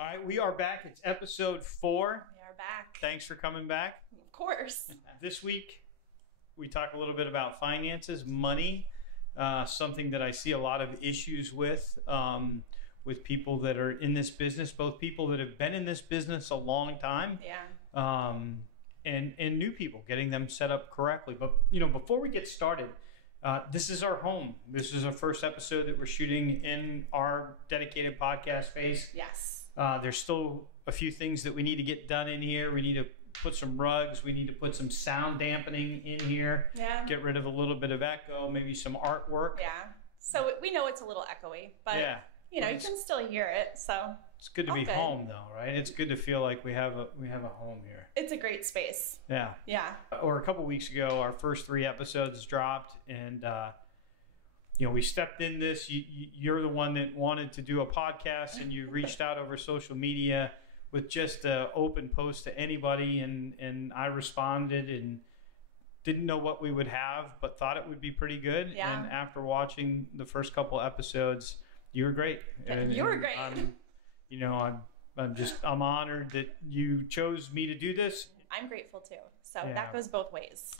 All right, we are back. It's episode 4. We are back. Thanks for coming back. Of course. This week, we talk a little bit about finances, money, something that I see a lot of issues with people that are in this business, both people that have been in this business a long time, and new people, getting them set up correctly. But, before we get started, this is our home. This is our first episode that we're shooting in our dedicated podcast space. Yes. There's still a few things that we need to get done in here. We need to put some rugs. We need to put some sound dampening in here. Yeah. Get rid of a little bit of echo, maybe some artwork. Yeah. So we know it's a little echoey, but you can still hear it. So it's good to be home, though, right? It's good to feel like we have a home here. It's a great space. Yeah. Yeah. Or a couple weeks ago, our first 3 episodes dropped, and we stepped in this. You're the one that wanted to do a podcast, and you reached out over social media with just an open post to anybody, and I responded and didn't know what we would have, but thought it would be pretty good. Yeah. And after watching the first couple episodes, you were great. You were great. I'm honored that you chose me to do this. I'm grateful too. So that goes both ways.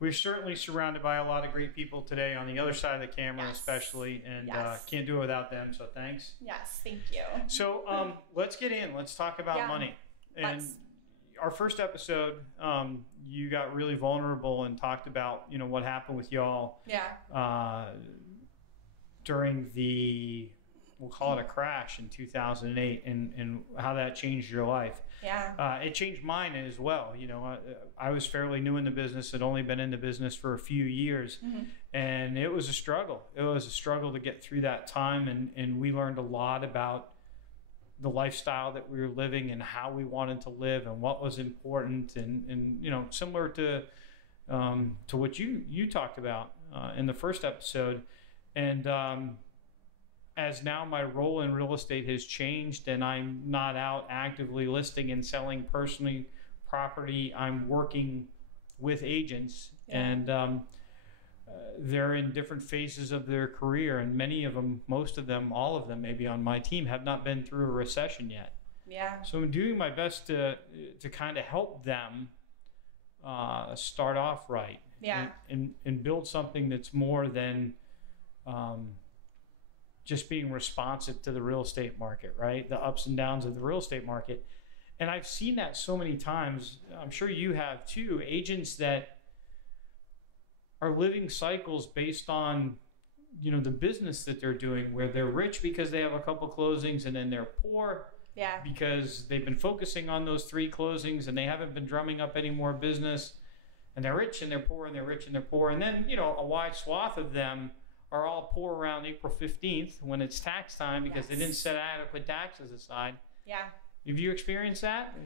We're certainly surrounded by a lot of great people today on the other side of the camera, especially, and can't do it without them, so thanks. Yes, thank you. So let's get in. Let's talk about money. And our first episode, you got really vulnerable and talked about, what happened with y'all during we'll call it a crash in 2008, and how that changed your life. Yeah. It changed mine as well. I was fairly new in the business, had only been in the business for a few years, and it was a struggle. It was a struggle to get through that time, and we learned a lot about the lifestyle that we were living and how we wanted to live and what was important, and similar to what you talked about in the first episode. And as now my role in real estate has changed and I'm not out actively listing and selling personally property, I'm working with agents, and they're in different phases of their career, and many of them, most of them, all of them maybe on my team have not been through a recession yet. Yeah. So I'm doing my best to kind of help them start off right. Yeah. And build something that's more than just being responsive to the real estate market, right? The ups and downs of the real estate market. And I've seen that so many times. I'm sure you have too. Agents that are living cycles based on, the business that they're doing, where they're rich because they have a couple closings, and then they're poor because they've been focusing on those 3 closings and they haven't been drumming up any more business. And they're rich and they're poor and they're rich and they're poor. And then, a wide swath of them are all poor around April 15th when it's tax time because they didn't set adequate taxes aside. Yeah. Have you experienced that?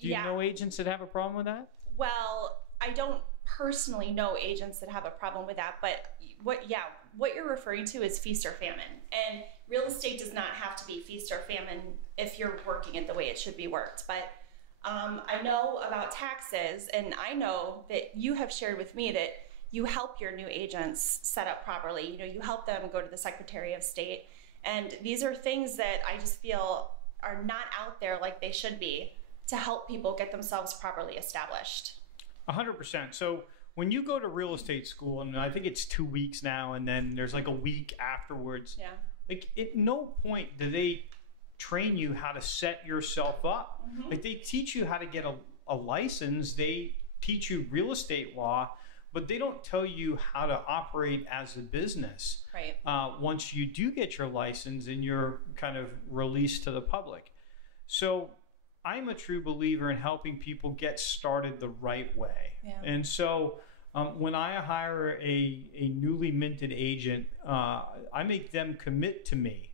Do you know agents that have a problem with that? Well, I don't personally know agents that have a problem with that, but what you're referring to is feast or famine. And real estate does not have to be feast or famine if you're working it the way it should be worked. But I know about taxes, and I know that you have shared with me that you help your new agents set up properly. You help them go to the Secretary of State. And these are things that I just feel are not out there like they should be to help people get themselves properly established. 100%. So when you go to real estate school, and I think it's 2 weeks now, and then there's like a week afterwards. Yeah. Like at no point do they train you how to set yourself up. Like they teach you how to get a license. They teach you real estate law, but they don't tell you how to operate as a business. Right. Once you do get your license and you're kind of released to the public. So I'm a true believer in helping people get started the right way. Yeah. And so when I hire a newly minted agent, I make them commit to me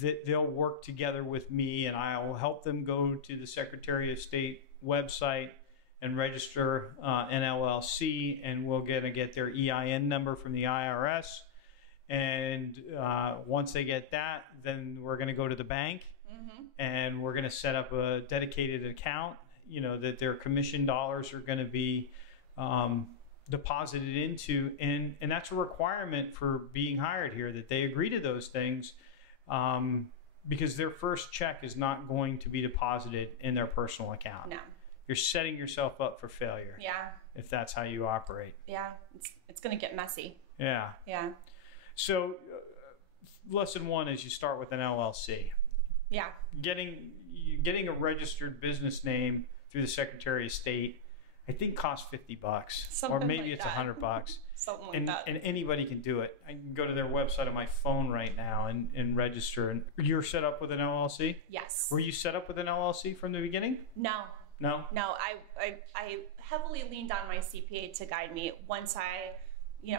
that they'll work together with me, and I'll help them go to the Secretary of State website and register an LLC, and we're going to get their EIN number from the IRS. And once they get that, then we're going to go to the bank, and we're going to set up a dedicated account, that their commission dollars are going to be deposited into. And that's a requirement for being hired here, that they agree to those things. because their first check is not going to be deposited in their personal account. No. You're setting yourself up for failure. Yeah. If that's how you operate. Yeah. It's going to get messy. Yeah. Yeah. So lesson 1 is you start with an LLC. Yeah. Getting a registered business name through the Secretary of State, I think costs $50, Something or maybe like it's that. $100. Something like that. And anybody can do it. I can go to their website on my phone right now and register. And you're set up with an LLC? Yes. Were you set up with an LLC from the beginning? No. No? No, I heavily leaned on my CPA to guide me once I,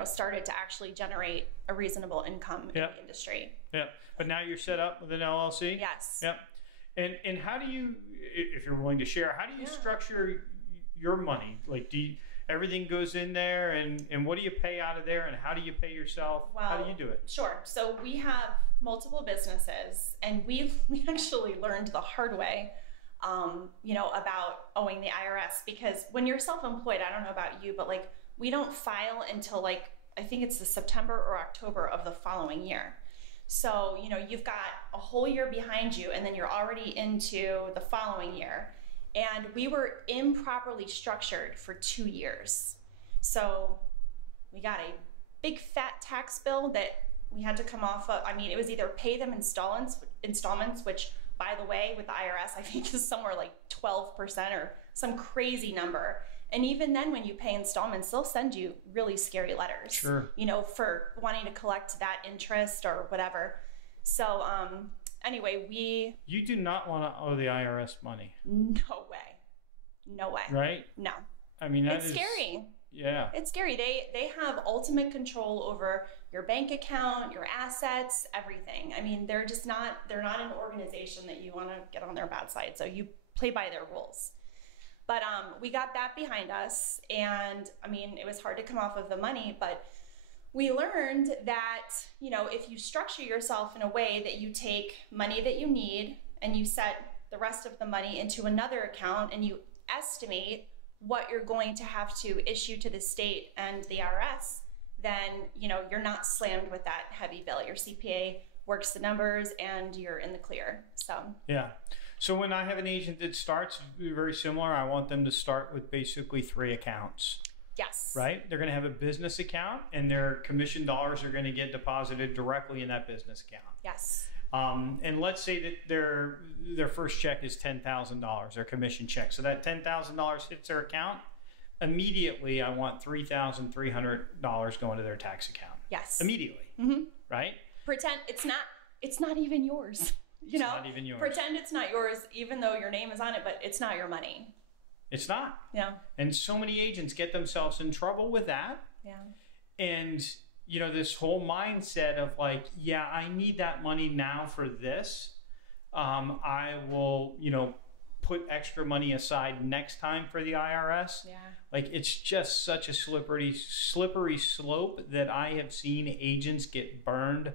started to actually generate a reasonable income in the industry. Yeah. But now you're set up with an LLC? Yes. Yep. And how do you, if you're willing to share, how do you structure your money? Like, everything goes in there, and what do you pay out of there, and how do you pay yourself? Well, how do you do it? Sure. So we have multiple businesses, and we actually learned the hard way, about owing the IRS, because when you're self-employed, I don't know about you, but like we don't file until I think it's the September or October of the following year. So, you've got a whole year behind you, and then you're already into the following year. And we were improperly structured for 2 years. So we got a big fat tax bill that we had to come off of. I mean, it was either pay them installments, which, by the way, with the IRS, I think is somewhere like 12% or some crazy number. And even then, when you pay installments, they'll send you really scary letters, sure, for wanting to collect that interest or whatever. So, anyway, You do not want to owe the IRS money. No way. No way. Right? No. I mean, it's scary. Yeah. It's scary. They have ultimate control over your bank account, your assets, everything. I mean, they're not an organization that you want to get on their bad side. So you play by their rules. But we got that behind us, and I mean, it was hard to come off of the money, but we learned that, if you structure yourself in a way that you take money that you need and you set the rest of the money into another account and you estimate what you're going to have to issue to the state and the IRS, then, you're not slammed with that heavy bill. Your CPA works the numbers and you're in the clear. So, yeah. So when I have an agent that starts very similar, I want them to start with basically 3 accounts. Yes. Right? They're going to have a business account, and their commission dollars are going to get deposited directly in that business account. Yes. And let's say that their first check is $10,000, their commission check. So that $10,000 hits their account. Immediately, I want $3,300 going to their tax account. Yes. Immediately. Mm-hmm. Right? Pretend it's not even yours. It's not even yours. Pretend it's not yours, even though your name is on it, but it's not your money. It's not. Yeah. And so many agents get themselves in trouble with that. Yeah. And, this whole mindset of like, yeah, I need that money now for this. I will, put extra money aside next time for the IRS. Yeah. Like, it's just such a slippery slope that I have seen agents get burned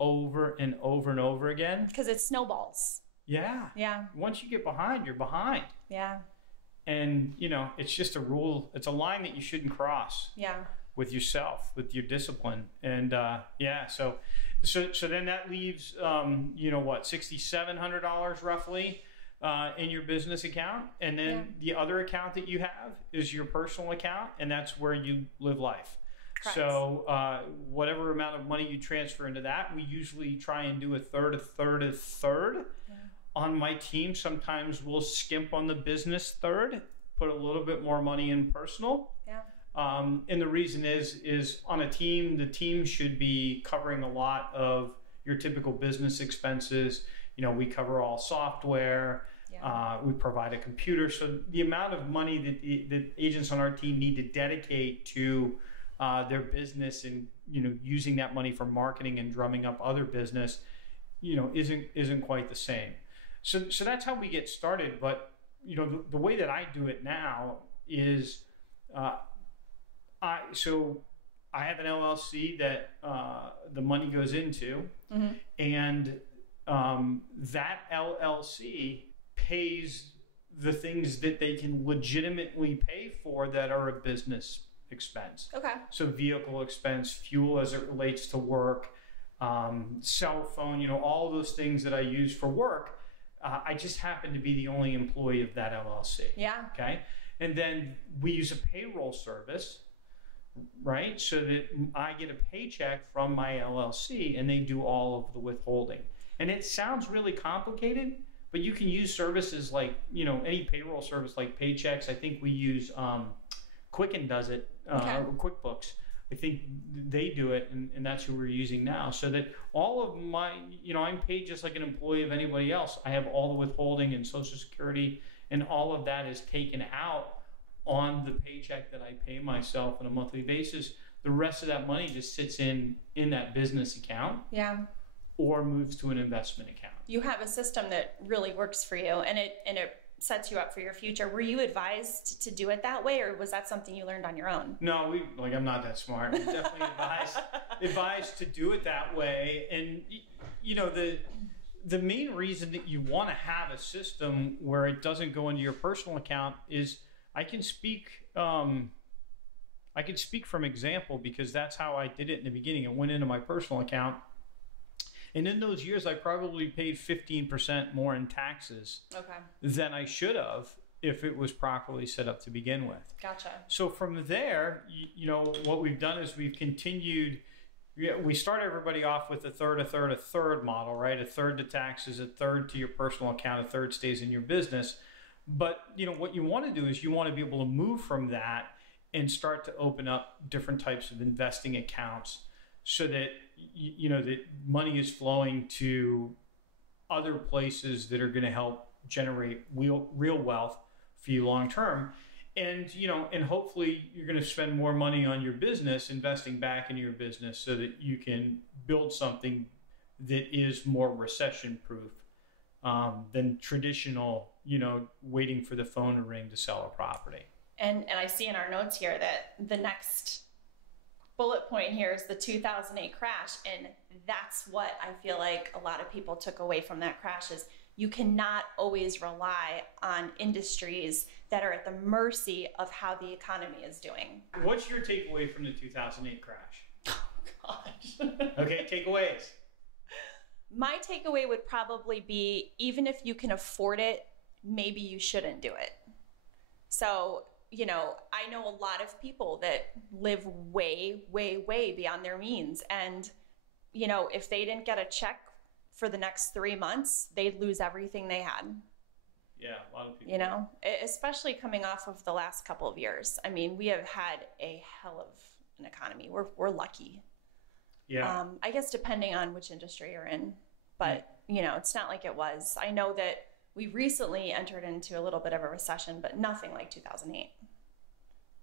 over and over and over again. Because it snowballs. Yeah. Yeah. Once you get behind, you're behind. Yeah. And, it's just a rule. It's a line that you shouldn't cross. Yeah. With yourself, with your discipline. And, so then that leaves, $6,700 roughly in your business account. And then the other account that you have is your personal account, and that's where you live life. Correct. So whatever amount of money you transfer into that, we usually try and do a third. Yeah. On my team, sometimes we'll skimp on the business third, put a little bit more money in personal. Yeah. And the reason is on a team, the team should be covering a lot of your typical business expenses. We cover all software. Yeah. We provide a computer. So the amount of money that agents on our team need to dedicate to their business and using that money for marketing and drumming up other business, isn't quite the same. So that's how we get started. But the way that I do it now is I have an LLC that the money goes into, mm-hmm. and that LLC pays the things that they can legitimately pay for that are a business expense. Okay. So vehicle expense, fuel as it relates to work, cell phone, all of those things that I use for work. I just happen to be the only employee of that LLC. Yeah. Okay. And then we use a payroll service, right? So that I get a paycheck from my LLC and they do all of the withholding. And it sounds really complicated, but you can use services like, any payroll service like Paychecks. I think we use Quicken does it, or QuickBooks. I think they do it, and that's who we're using now. So that all of my, I'm paid just like an employee of anybody else. I have all the withholding and Social Security, and all of that is taken out on the paycheck that I pay myself on a monthly basis. The rest of that money just sits in that business account. Yeah. Or moves to an investment account. You have a system that really works for you, and it sets you up for your future. Were you advised to do it that way, or was that something you learned on your own? No, I'm not that smart. We definitely advised to do it that way. And the main reason that you want to have a system where it doesn't go into your personal account is I can speak from example, because that's how I did it in the beginning. It went into my personal account. And in those years, I probably paid 15% more in taxes than I should have if it was properly set up to begin with. Gotcha. So from there, what we've done is we've continued. We start everybody off with a third model, right? A third to taxes, a third to your personal account, a third stays in your business. But what you want to do is you want to be able to move from that and start to open up different types of investing accounts, so that that money is flowing to other places that are going to help generate real wealth for you long term. And and hopefully you're going to spend more money on your business, investing back into your business, so that you can build something that is more recession proof than traditional, waiting for the phone to ring to sell a property. And I see in our notes here that the next bullet point here is the 2008 crash, and that's what I feel like a lot of people took away from that crash is you cannot always rely on industries that are at the mercy of how the economy is doing. What's your takeaway from the 2008 crash? Oh gosh. Okay, takeaways. My takeaway would probably be, even if you can afford it, maybe you shouldn't do it. So I know a lot of people that live way, way, way beyond their means. And, if they didn't get a check for the next 3 months, they'd lose everything they had. Yeah, a lot of people. Especially coming off of the last couple of years. I mean, we have had a hell of an economy. We're lucky. Yeah. I guess depending on which industry you're in. But, it's not like it was. I know that we recently entered into a little bit of a recession, but nothing like 2008.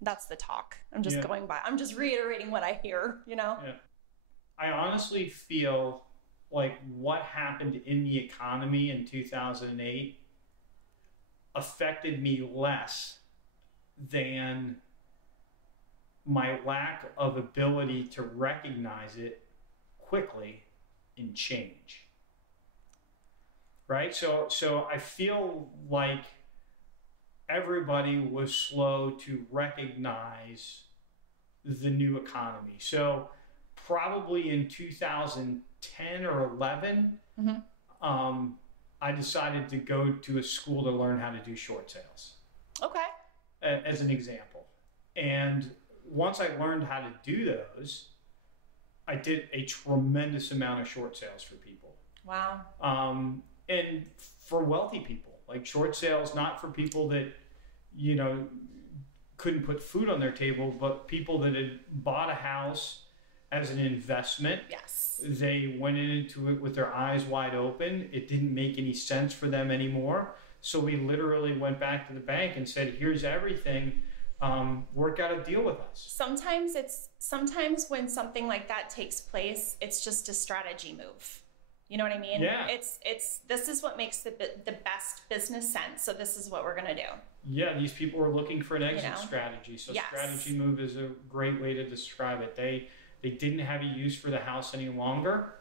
That's the talk. I'm just going by. I'm just reiterating what I hear, Yeah. I honestly feel like what happened in the economy in 2008 affected me less than my lack of ability to recognize it quickly and change. Right? So I feel like everybody was slow to recognize the new economy. So probably in 2010 or 11, I decided to go to a school to learn how to do short sales. Okay. As an example. And once I learned how to do those, I did a tremendous amount of short sales for people. Wow. And for wealthy people, like short sales, not for people that, couldn't put food on their table, but people that had bought a house as an investment. Yes. They went into it with their eyes wide open. It didn't make any sense for them anymore. So we literally went back to the bank and said, here's everything. Work out a deal with us. Sometimes when something like that takes place, it's just a strategy move. You know what I mean? Yeah. This is what makes the best business sense. So this is what we're going to do. Yeah. These people are looking for an exit strategy. So strategy move is a great way to describe it. They didn't have a use for the house any longer.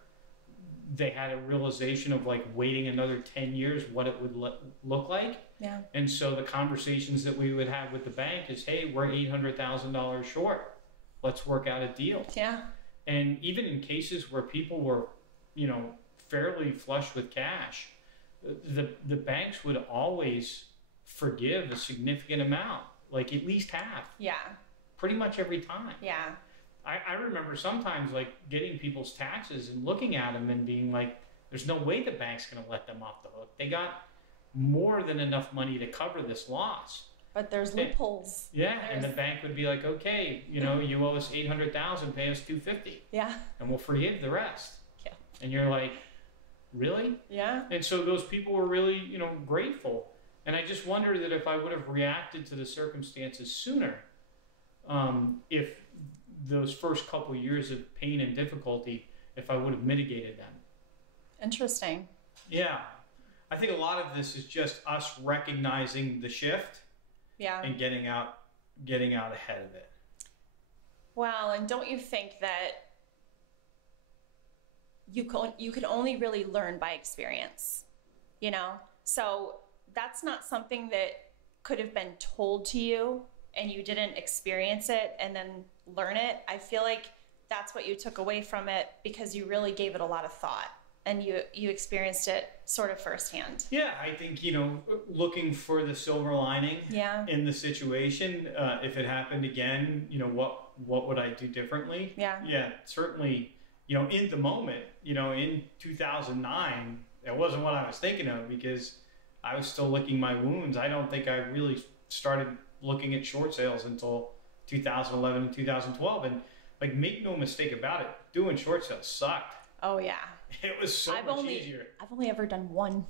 They had a realization of like waiting another 10 years, what it would look like. Yeah. And so the conversations that we would have with the bank is, hey, we're $800,000 short. Let's work out a deal. Yeah. And even in cases where people were, you know, fairly flush with cash, the banks would always forgive a significant amount, like at least half. Yeah. Pretty much every time. Yeah. I remember sometimes like getting people's taxes and looking at them and being like, there's no way the bank's going to let them off the hook. They got more than enough money to cover this loss. But there's loopholes. And the bank would be like, okay, you know, you owe us $800,000, pay us $250. Yeah. And we'll forgive the rest. Yeah. And you're like, really? Yeah. And so those people were really, you know, grateful. And I just wonder that if I would have reacted to the circumstances sooner, if those first couple years of pain and difficulty, if I would have mitigated them. Interesting. Yeah. I think a lot of this is just us recognizing the shift. Yeah. And getting out ahead of it. Well, and don't you think that you could only really learn by experience, you know? So that's not something that could have been told to you and you didn't experience it and then learn it. I feel like that's what you took away from it because you really gave it a lot of thought and you experienced it sort of firsthand. Yeah, I think, you know, looking for the silver lining in the situation. If it happened again, you know, what would I do differently? Yeah, certainly, you know, in the moment, you know, in 2009, that wasn't what I was thinking of because I was still licking my wounds. I don't think I really started looking at short sales until 2011 and 2012. And like, make no mistake about it, doing short sales sucked. Oh yeah. It was so much easier. I've only ever done one.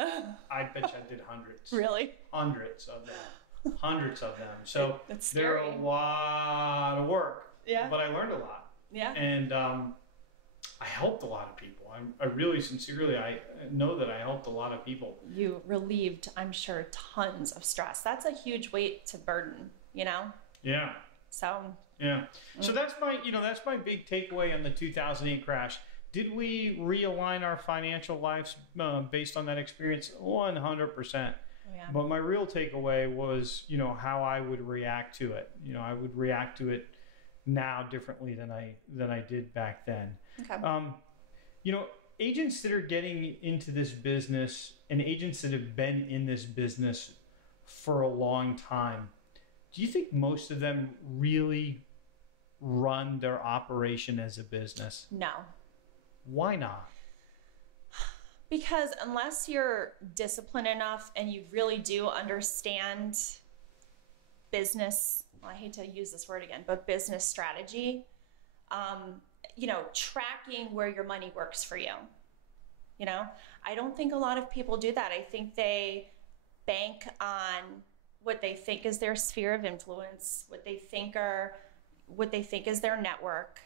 Yeah. I bet you I did hundreds. Really? Hundreds of them. Hundreds of them. So that's they're scary. a lot of work. Yeah. But I learned a lot. Yeah. And I helped a lot of people. I really sincerely, I know that I helped a lot of people. You relieved, I'm sure, tons of stress. That's a huge weight to burden, you know? Yeah. So. Yeah. So that's my big takeaway on the 2008 crash. Did we realign our financial lives based on that experience? 100%. Yeah. But my real takeaway was, you know, how I would react to it. You know, I would react to it now differently than I did back then. Okay. You know, agents that are getting into this business and agents that have been in this business for a long time, do you think most of them really run their operation as a business? No. Why not? Because unless you're disciplined enough and you really do understand business, well, I hate to use this word again, but business strategy, you know, tracking where your money works for you. You know, I don't think a lot of people do that. I think they bank on what they think is their sphere of influence, what they think is their network,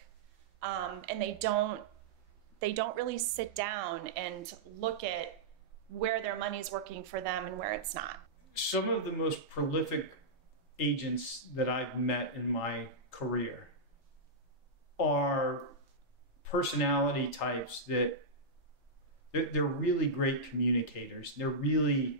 and they don't really sit down and look at where their money is working for them and where it's not. Some of the most prolific agents that I've met in my career are personality types that they're really great communicators. They're really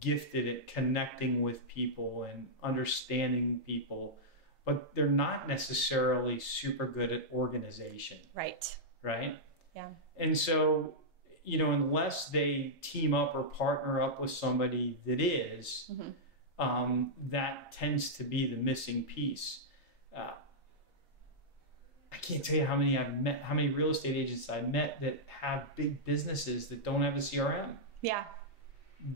gifted at connecting with people and understanding people, but they're not necessarily super good at organization. Right. Right? Yeah. And so, you know, unless they team up or partner up with somebody that is, that tends to be the missing piece. I can't tell you how many real estate agents I met that have big businesses that don't have a CRM. Yeah.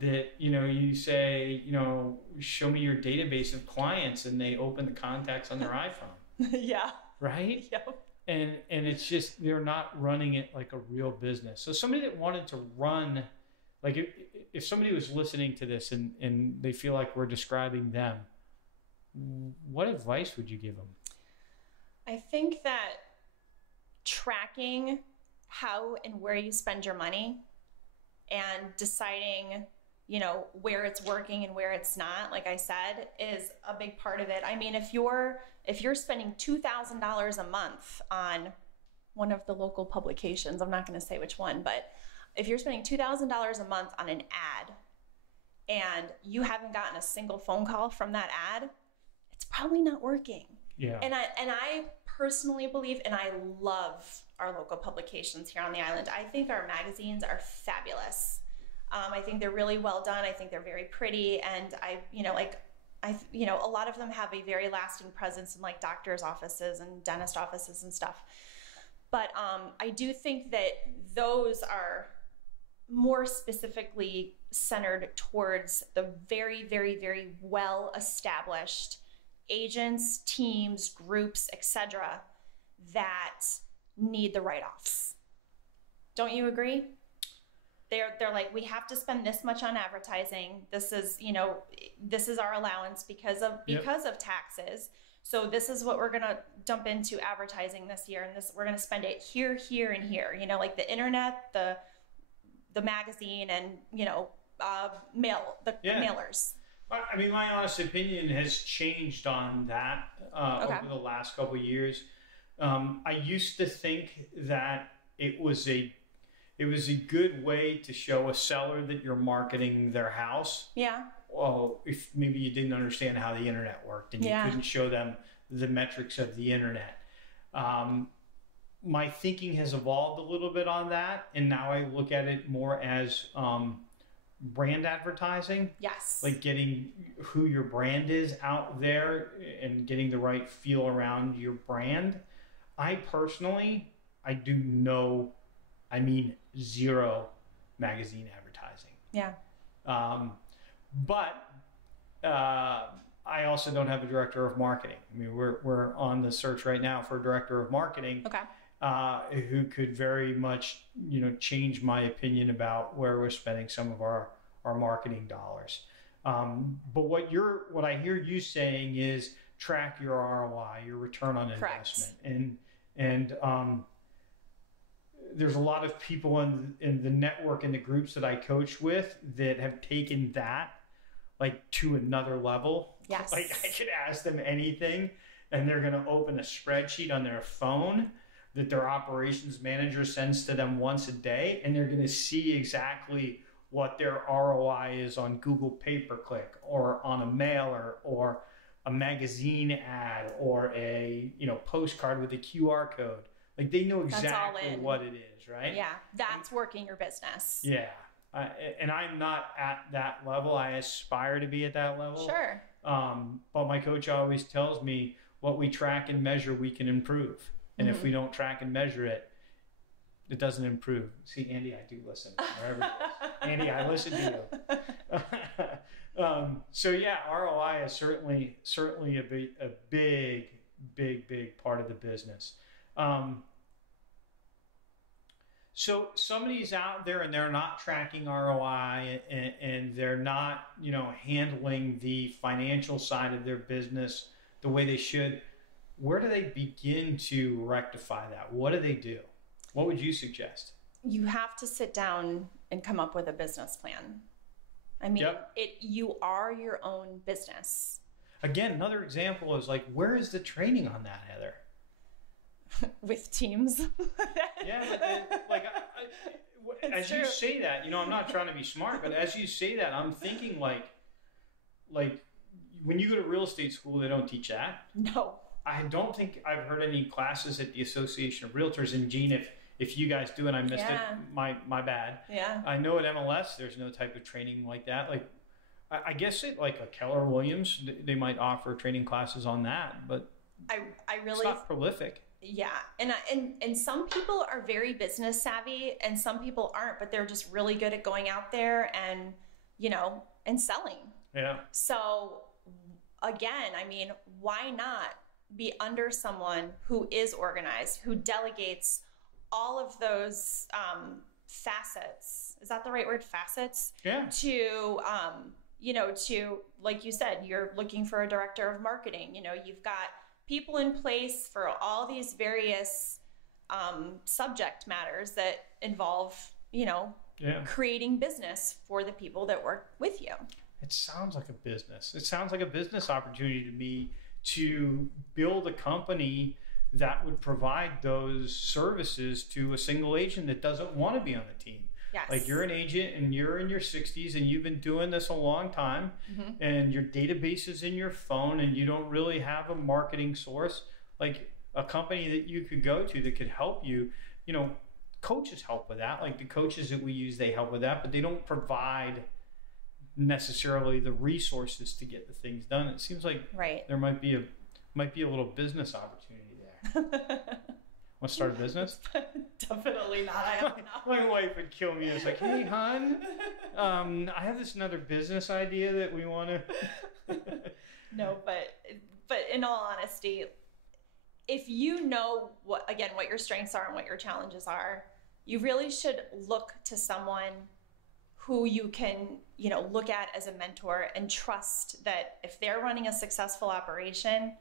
That, you know, you say, you know, show me your database of clients, and they open the contacts on their iPhone. Yeah. Right? Yep. And it's just, they're not running it like a real business. So somebody that wanted to run, like if somebody was listening to this and they feel like we're describing them, what advice would you give them? I think that tracking how and where you spend your money and deciding, you know, where it's working and where it's not, like I said, is a big part of it. I mean, if you're spending $2,000 a month on one of the local publications, I'm not going to say which one, but if you're spending $2,000 a month on an ad and you haven't gotten a single phone call from that ad, it's probably not working. Yeah. And I personally believe, and I love our local publications here on the island. I think our magazines are fabulous. I think they're really well done. I think they're very pretty, and a lot of them have a very lasting presence in like doctors' offices and dentist offices and stuff. But I do think that those are more specifically centered towards the very, very, very well established agents, teams, groups, etc., that need the write-offs. Don't you agree? They're like, we have to spend this much on advertising. This is our allowance because of taxes. So this is what we're gonna dump into advertising this year, and we're gonna spend it here, here, and here. Like the internet, the magazine, and mailers. I mean, my honest opinion has changed on that over the last couple of years. I used to think that it was a good way to show a seller that you're marketing their house. Yeah. Well, if maybe you didn't understand how the internet worked and you couldn't show them the metrics of the internet. My thinking has evolved a little bit on that, and now I look at it more as brand advertising. Yes. Like getting who your brand is out there and getting the right feel around your brand. I personally, zero magazine advertising. Yeah. But I also don't have a director of marketing. I mean, we're on the search right now for a director of marketing. Who could very much, change my opinion about where we're spending some of our marketing dollars. But what I hear you saying is track your ROI, your return on investment. And there's a lot of people in the network and the groups that I coach with that have taken that like to another level. Yes. Like I could ask them anything and they're going to open a spreadsheet on their phone that their operations manager sends to them once a day, and they're going to see exactly what their ROI is on Google pay-per-click or on a mailer or a magazine ad or a postcard with a QR code. Like they know exactly what it is, right? Yeah, that's working your business. Yeah, and I'm not at that level. I aspire to be at that level. Sure. But my coach always tells me what we track and measure, we can improve. And if we don't track and measure it, it doesn't improve. See, Andy, I do listen. Wherever it is. Andy, I listen to you. So yeah, ROI is certainly a big part of the business. So somebody's out there and they're not tracking ROI and they're not, handling the financial side of their business the way they should. Where do they begin to rectify that? What do they do? What would you suggest? You have to sit down and come up with a business plan. I mean, you are your own business. Again, another example is like, where is the training on that, Heather? With teams. Yeah, as you say that, I'm not trying to be smart, but as you say that, I'm thinking like when you go to real estate school, they don't teach that. No. I don't think I've heard any classes at the Association of Realtors. And Gene, if you guys do and I missed it, my bad. Yeah. I know at MLS there's no type of training like that. Like I guess at like a Keller Williams, they might offer training classes on that, but I really, it's not prolific. Yeah, and some people are very business savvy, and some people aren't, but they're just really good at going out there and and selling. Yeah. So again, I mean, why not be under someone who is organized, who delegates all of those facets? Is that the right word? Facets? Yeah. To to, like you said, you're looking for a director of marketing. You've got people in place for all these various subject matters that involve, creating business for the people that work with you. It sounds like a business. It sounds like a business opportunity to me to build a company that would provide those services to a single agent that doesn't want to be on the team. Yes. Like you're an agent and you're in your 60s and you've been doing this a long time, and your database is in your phone and you don't really have a marketing source. Like a company that you could go to that could help you. You know, coaches help with that. Like the coaches that we use, they help with that, but they don't provide necessarily the resources to get the things done. It seems like there might be a little business opportunity there. Want to start a business? Definitely not. I don't know. My wife would kill me. It's like, hey, hon, I have this another business idea that we want to. No, but in all honesty, if you know what your strengths are and what your challenges are, you really should look to someone who you can, look at as a mentor and trust that if they're running a successful operation,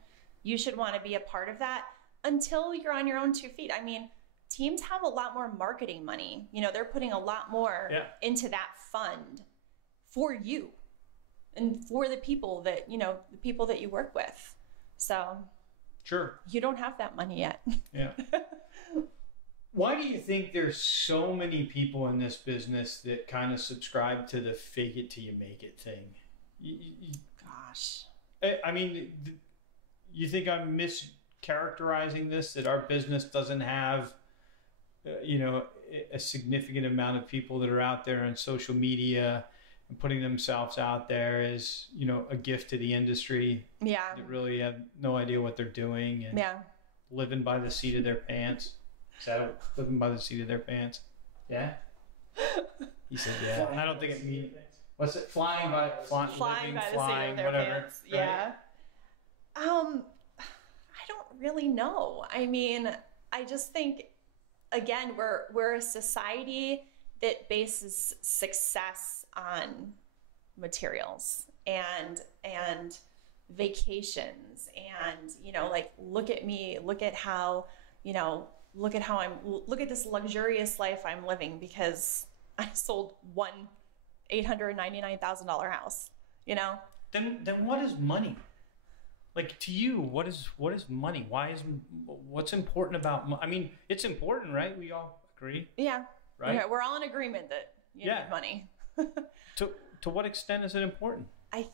you should want to be a part of that until you're on your own 2 feet. I mean, teams have a lot more marketing money. They're putting a lot more into that fund for you and for the people that, you work with. So sure, you don't have that money yet. Yeah. Why do you think there's so many people in this business that kind of subscribe to the fake it till you make it thing? Gosh. I mean, you think I'm mischaracterizing this, that our business doesn't have, a significant amount of people that are out there on social media and putting themselves out there as, a gift to the industry. Yeah. That really have no idea what they're doing and living by the seat of their pants. Is that living by the seat of their pants? Yeah? He said, yeah. I don't think it means... What's it? Flying by the seat of their pants. Right? Yeah. I don't really know. I mean, I just think, again, we're a society that bases success on materials and vacations and, look at me, look at how, look at this luxurious life I'm living because I sold one $899,000 house, Then what is money? Like to you, what is money? What's important about money? I mean, it's important, right? We all agree. Yeah. Right. Okay, we're all in agreement that you need money. To what extent is it important? I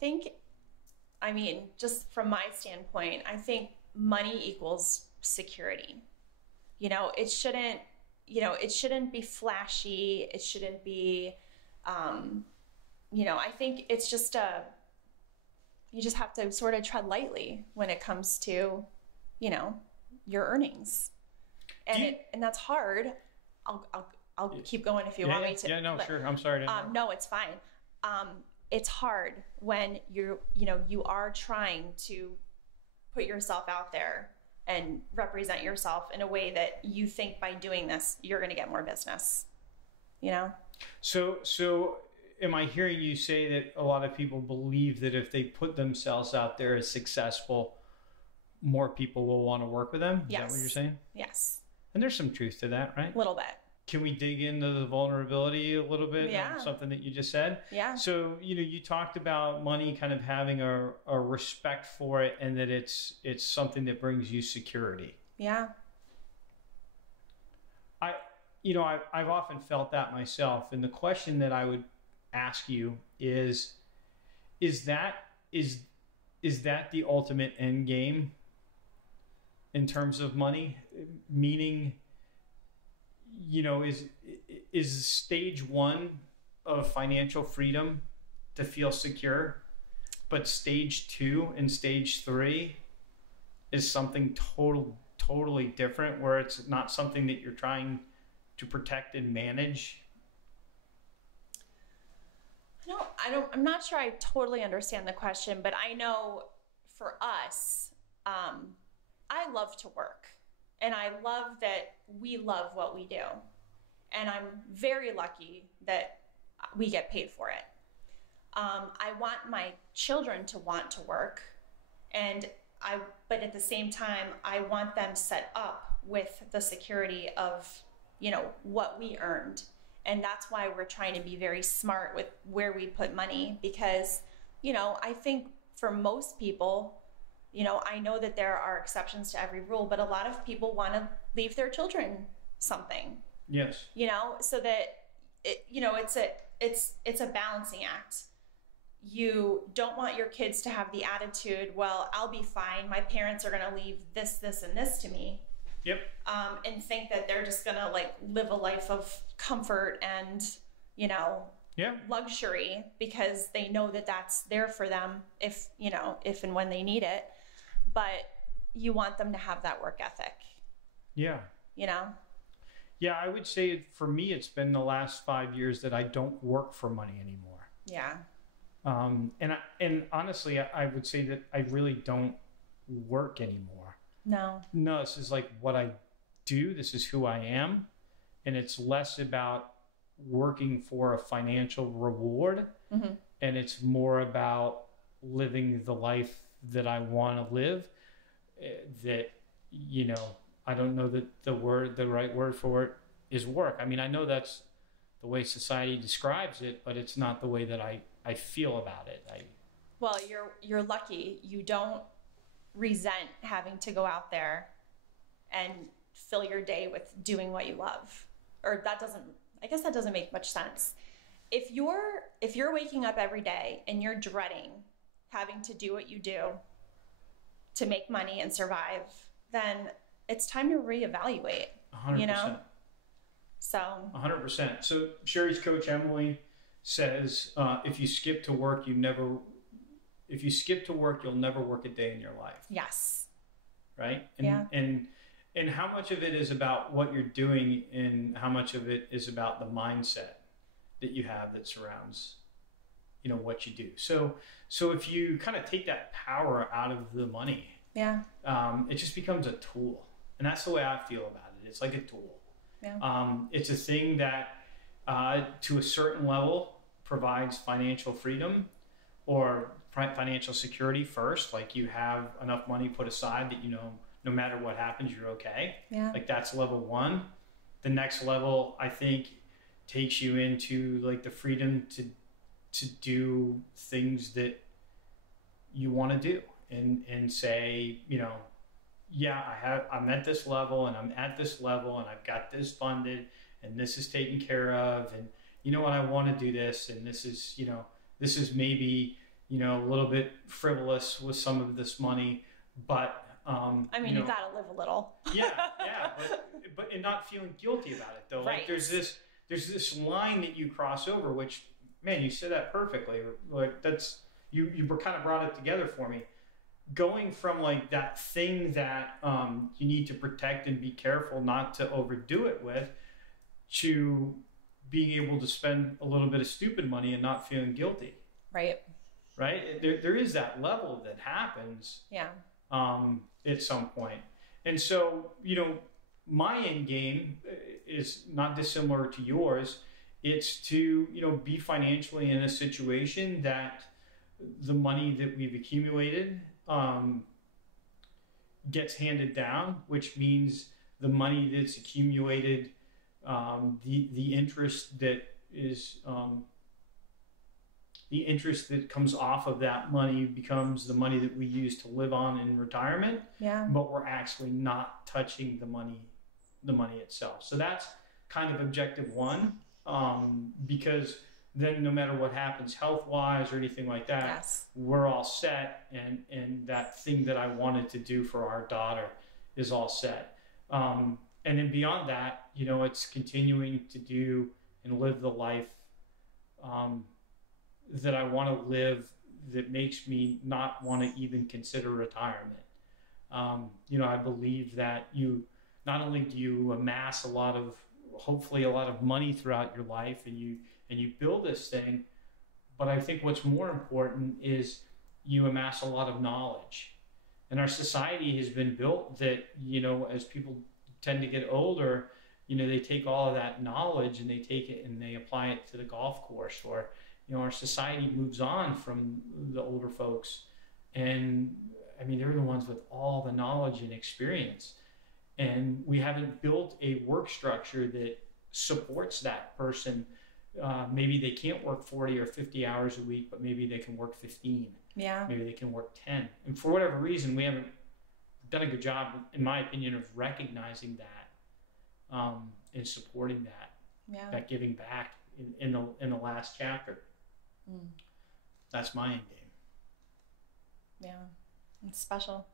mean, just from my standpoint, I think money equals security. It shouldn't be flashy. It shouldn't be, I think it's just you just have to sort of tread lightly when it comes to, your earnings. And that's hard. I'll keep going if you want me to. Yeah, no, sure. I'm sorry. No, it's fine. It's hard when you are trying to put yourself out there and represent yourself in a way that you think by doing this, you're going to get more business, So am I hearing you say that a lot of people believe that if they put themselves out there as successful, more people will want to work with them? Is that what you're saying? Yes. And there's some truth to that, right? A little bit. Can we dig into the vulnerability a little bit? Yeah. Something that you just said? Yeah. So, you talked about money kind of having a respect for it and that it's something that brings you security. Yeah. I've often felt that myself. And the question that I would ask you is that the ultimate end game in terms of money? Meaning, is stage one of financial freedom to feel secure, but stage 2 and stage 3 is something totally different, where it's not something that you're trying to protect and manage? I'm not sure I totally understand the question, but I know for us, I love to work. And I love that we love what we do. And I'm very lucky that we get paid for it. I want my children to want to work. But at the same time, I want them set up with the security of, what we earned. And that's why we're trying to be very smart with where we put money, because, I think for most people, I know that there are exceptions to every rule, but a lot of people want to leave their children something. Yes. So that it's a balancing act. you don't want your kids to have the attitude, well, I'll be fine. My parents are going to leave this, this, and this to me. Yep. And think that they're just going to like live a life of comfort and, you know, luxury because they know that that's there for them if, you know, if and when they need it. But you want them to have that work ethic. Yeah. You know? Yeah, I would say for me, it's been the last 5 years that I don't work for money anymore. Yeah. And honestly, I would say that I really don't work anymore. No, this is like what I do. This is who I am. And it's less about working for a financial reward. Mm-hmm. And it's more about living the life that I want to live. That, you know, I don't know that the right word for it is work. I mean, I know that's the way society describes it, but it's not the way that I feel about it. Well, you're lucky. You don't resent having to go out there and fill your day with doing what you love. Or I guess that doesn't make much sense. If you're waking up every day and you're dreading having to do what you do to make money and survive, then it's time to reevaluate. 100%. You know? So 100%. So Sherry's coach Emily says, if you skip to work, you'll never work a day in your life. Yes. Right? And how much of it is about what you're doing and how much of it is about the mindset that you have that surrounds, you know, what you do. So if you kind of take that power out of the money, it just becomes a tool. And that's the way I feel about it. It's like a tool. Yeah. It's a thing that to a certain level provides financial freedom or financial security first. Like you have enough money put aside that, you know, no matter what happens, you're okay. Yeah. Like that's level one. The next level, I think, takes you into like the freedom to do things that you want to do and say, you know, yeah, I'm at this level and I'm at this level and I've got this funded and this is taken care of. And you know what, I want to do this. And this is, you know, this is maybe, you know, a little bit frivolous with some of this money, but I mean, you got to live a little. yeah, but and not feeling guilty about it though. Right. Like there's this line that you cross over, which, man, you said that perfectly. Like that's you kind of brought it together for me. Going from like that thing that you need to protect and be careful not to overdo it with, to being able to spend a little bit of stupid money and not feeling guilty. Right. There is that level that happens. Yeah. At some point. And so, you know, my end game is not dissimilar to yours. It's to, you know, be financially in a situation that the money that we've accumulated gets handed down, which means the money that's accumulated, the interest that is the interest that comes off of that money becomes the money that we use to live on in retirement. Yeah. But we're actually not touching the money itself. So that's kind of objective one, because then no matter what happens health-wise or anything like that, yes, we're all set, and that thing that I wanted to do for our daughter is all set. And then beyond that, you know, it's continuing to do and live the life that I want to live that makes me not want to even consider retirement. You know, I believe that you not only do you amass hopefully a lot of money throughout your life and you build this thing, but I think what's more important is you amass a lot of knowledge. And our society has been built that, you know, as people tend to get older, you know, they take all of that knowledge and they take it and they apply it to the golf course, or, you know, our society moves on from the older folks. And I mean, they're the ones with all the knowledge and experience. And we haven't built a work structure that supports that person. Maybe they can't work 40 or 50 hours a week, but maybe they can work 15. Yeah. Maybe they can work 10. And for whatever reason, we haven't done a good job, in my opinion, of recognizing that and supporting that, that giving back in the last chapter. That's my end game. Yeah, it's special.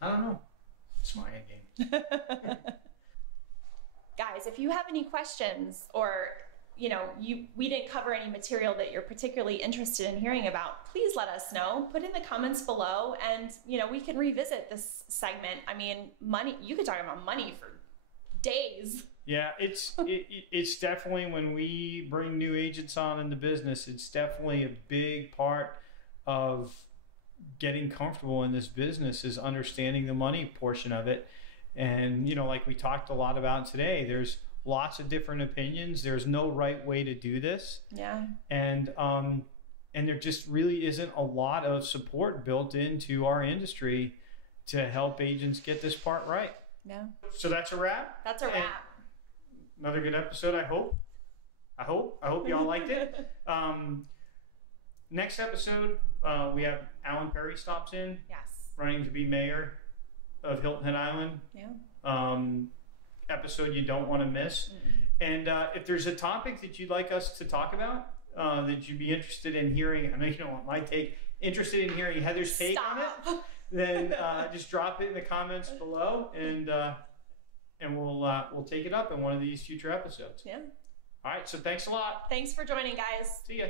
I don't know. It's my end game. Guys, if you have any questions or we didn't cover any material that you're particularly interested in hearing about, please let us know. Put in the comments below and, we can revisit this segment. I mean, money, you could talk about money for days. Yeah, it's definitely, when we bring new agents on in the business, it's definitely a big part of getting comfortable in this business is understanding the money portion of it. And, like we talked a lot about today, there's lots of different opinions. There's no right way to do this. Yeah. And there just really isn't a lot of support built into our industry to help agents get this part right. Yeah. So that's a wrap. That's a wrap. Another good episode, I hope. I hope y'all liked it. Next episode, we have Alan Perry stops in. Yes. Running to be mayor of Hilton Head Island. Yeah. Episode you don't want to miss. And if there's a topic that you'd like us to talk about, that you'd be interested in hearing, I know you don't want my take, interested in hearing Heather's take on it, then just drop it in the comments below, and we'll take it up in one of these future episodes. Yeah. All right, so thanks a lot. Thanks for joining, guys. See ya.